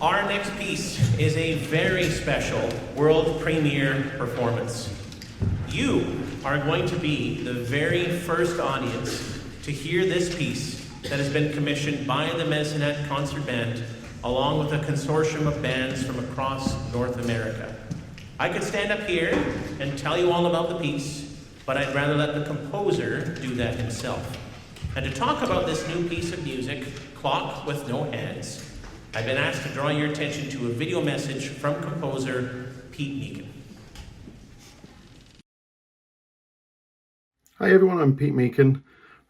Our next piece is a very special world premiere performance. You are going to be the very first audience to hear this piece that has been commissioned by the Mezzanette Concert Band along with a consortium of bands from across North America. I could stand up here and tell you all about the piece, but I'd rather let the composer do that himself. And to talk about this new piece of music, Clock with No Hands, I've been asked to draw your attention to a video message from composer Pete Meechan. Hi everyone, I'm Pete Meechan.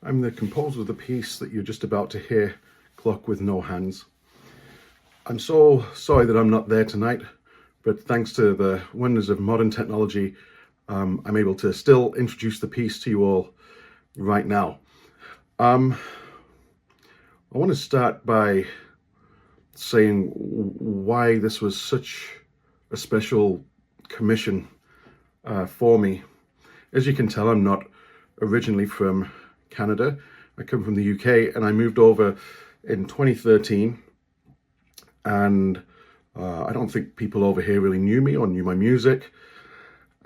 I'm the composer of the piece that you're just about to hear, Clock with No Hands. I'm so sorry that I'm not there tonight, but thanks to the wonders of modern technology, I'm able to still introduce the piece to you all right now. I want to start by saying why this was such a special commission for me. As you can tell, I'm not originally from Canada. I come from the UK and I moved over in 2013, and I don't think people over here really knew me or knew my music.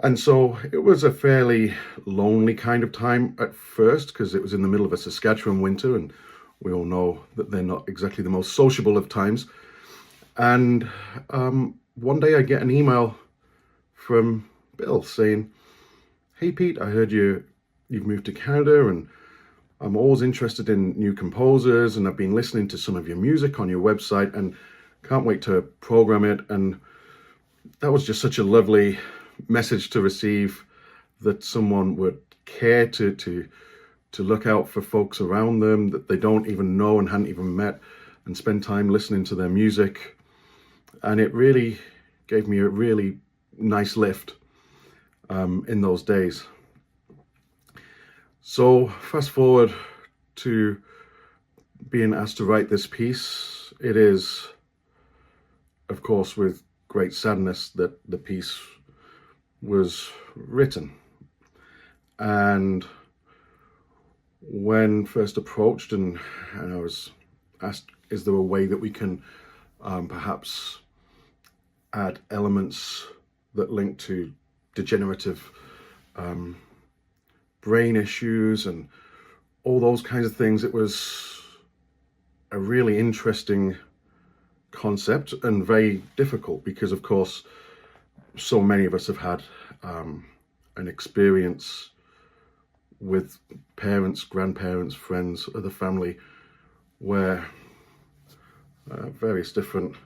And so it was a fairly lonely kind of time at first because it was in the middle of a Saskatchewan winter, and we all know that they're not exactly the most sociable of times. And one day I get an email from Bill saying, "Hey Pete, I heard you've moved to Canada and I'm always interested in new composers and I've been listening to some of your music on your website and can't wait to program it." And that was just such a lovely message to receive, that someone would care to look out for folks around them that they don't even know and hadn't even met and spend time listening to their music. And it really gave me a really nice lift in those days. So fast forward to being asked to write this piece. It is, of course, with great sadness that the piece was written. And when first approached and I was asked, is there a way that we can perhaps add elements that link to degenerative brain issues and all those kinds of things, it was a really interesting concept and very difficult because, of course, so many of us have had an experience with parents, grandparents, friends, other family, where various different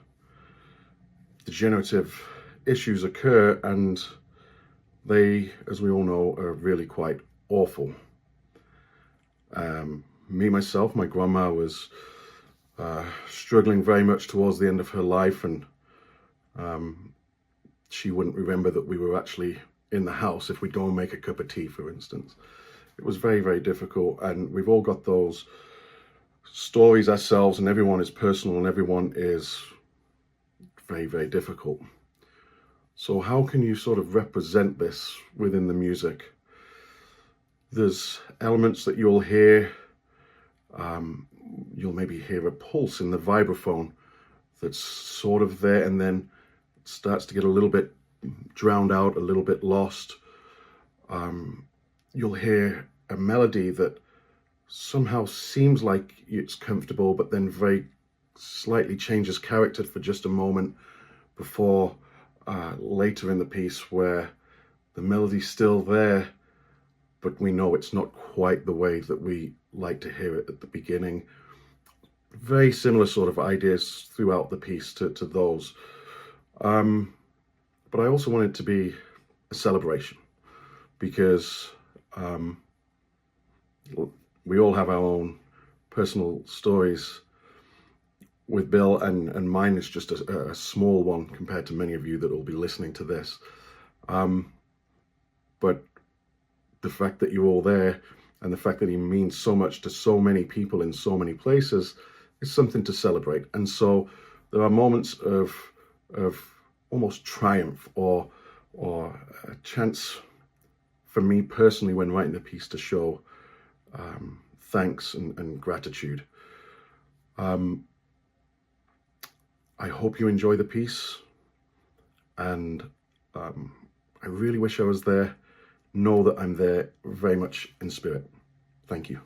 degenerative issues occur, and they, as we all know, are really quite awful. Myself, my grandma was struggling very much towards the end of her life, and she wouldn't remember that we were actually in the house if we go and make a cup of tea, for instance. It was very, very difficult, and we've all got those stories ourselves, and everyone is personal and everyone is very, very difficult. So how can you sort of represent this within the music? There's elements that you'll hear. You'll maybe hear a pulse in the vibraphone that's sort of there and then starts to get a little bit drowned out, a little bit lost. You'll hear a melody that somehow seems like it's comfortable, but then very slightly changes character for just a moment before later in the piece where the melody's still there, but we know it's not quite the way that we like to hear it at the beginning. Very similar sort of ideas throughout the piece to those. But I also want it to be a celebration because we all have our own personal stories with Bill, and mine is just a small one compared to many of you that will be listening to this. But the fact that you're all there and the fact that he means so much to so many people in so many places is something to celebrate. And so there are moments of almost triumph or a chance for me personally when writing the piece to show thanks and gratitude. I hope you enjoy the piece, and I really wish I was there. Know that I'm there very much in spirit. Thank you.